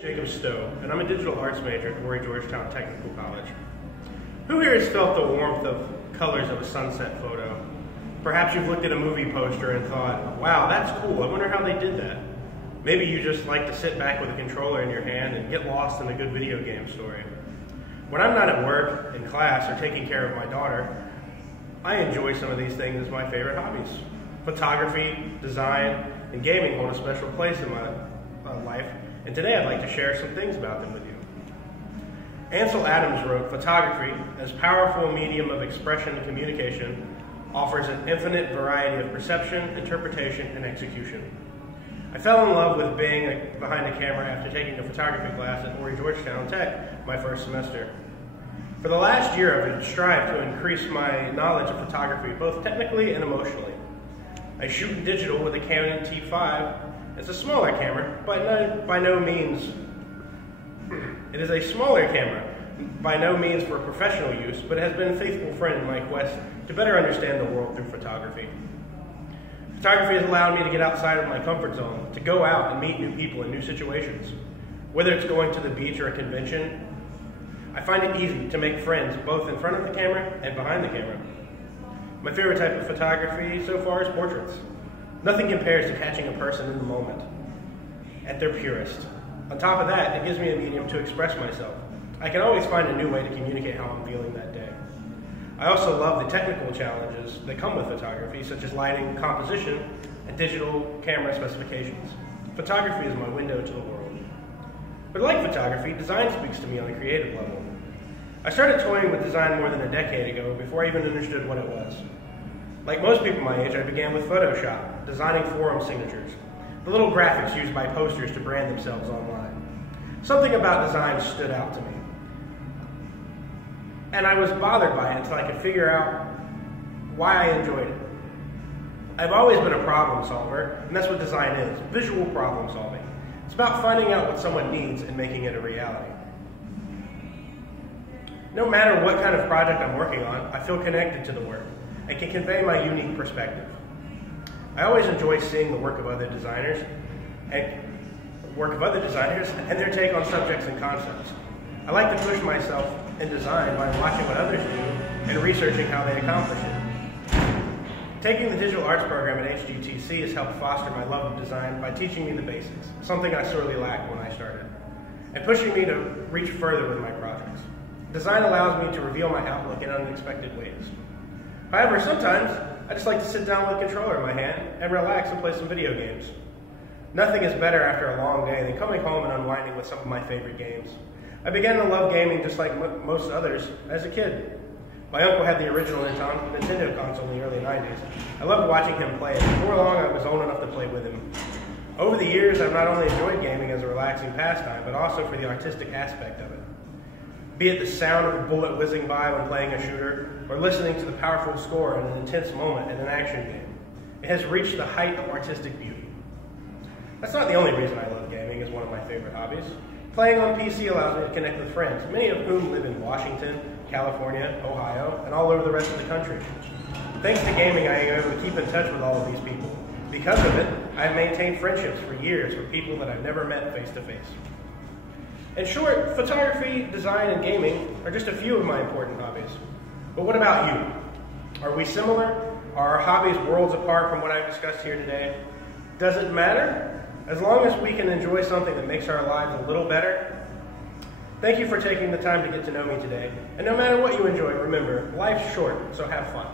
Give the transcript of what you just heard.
Jacob Stowe, and I'm a digital arts major at Horry Georgetown Technical College. Who here has felt the warmth of colors of a sunset photo? Perhaps you've looked at a movie poster and thought, wow, that's cool, I wonder how they did that. Maybe you just like to sit back with a controller in your hand and get lost in a good video game story. When I'm not at work, in class, or taking care of my daughter, I enjoy some of these things as my favorite hobbies. Photography, design, and gaming hold a special place in my life, and today I'd like to share some things about them with you. Ansel Adams wrote, "Photography, as powerful a medium of expression and communication, offers an infinite variety of perception, interpretation, and execution." I fell in love with being behind a camera after taking a photography class at Horry Georgetown Tech my first semester. For the last year, I've strived to increase my knowledge of photography, both technically and emotionally. I shoot digital with a Canon T5. It's a smaller camera, but by no means. It is a smaller camera, by no means for professional use, but it has been a faithful friend in my quest to better understand the world through photography. Photography has allowed me to get outside of my comfort zone, to go out and meet new people in new situations. Whether it's going to the beach or a convention, I find it easy to make friends both in front of the camera and behind the camera. My favorite type of photography so far is portraits. Nothing compares to catching a person in the moment, at their purest. On top of that, it gives me a medium to express myself. I can always find a new way to communicate how I'm feeling that day. I also love the technical challenges that come with photography, such as lighting, composition, and digital camera specifications. Photography is my window to the world. But like photography, design speaks to me on a creative level. I started toying with design more than a decade ago before I even understood what it was. Like most people my age, I began with Photoshop, designing forum signatures, the little graphics used by posters to brand themselves online. Something about design stood out to me, and I was bothered by it until I could figure out why I enjoyed it. I've always been a problem solver, and that's what design is, visual problem solving. It's about finding out what someone needs and making it a reality. No matter what kind of project I'm working on, I feel connected to the work and can convey my unique perspective. I always enjoy seeing the work of other designers and their take on subjects and concepts. I like to push myself in design by watching what others do and researching how they accomplish it. Taking the digital arts program at HGTC has helped foster my love of design by teaching me the basics, something I sorely lacked when I started, and pushing me to reach further with my projects. Design allows me to reveal my outlook in unexpected ways. However, sometimes I just like to sit down with a controller in my hand and relax and play some video games. Nothing is better after a long day than coming home and unwinding with some of my favorite games. I began to love gaming just like most others as a kid. My uncle had the original Nintendo console in the early 90s. I loved watching him play it. Before long, I was old enough to play with him. Over the years, I've not only enjoyed gaming as a relaxing pastime, but also for the artistic aspect of it. Be it the sound of a bullet whizzing by when playing a shooter, or listening to the powerful score in an intense moment in an action game. It has reached the height of artistic beauty. That's not the only reason I love gaming as one of my favorite hobbies. Playing on PC allows me to connect with friends, many of whom live in Washington, California, Ohio, and all over the rest of the country. Thanks to gaming, I am able to keep in touch with all of these people. Because of it, I have maintained friendships for years with people that I've never met face to face. In short, photography, design, and gaming are just a few of my important hobbies. But what about you? Are we similar? Are our hobbies worlds apart from what I've discussed here today? Does it matter? As long as we can enjoy something that makes our lives a little better. Thank you for taking the time to get to know me today. And no matter what you enjoy, remember, life's short, so have fun.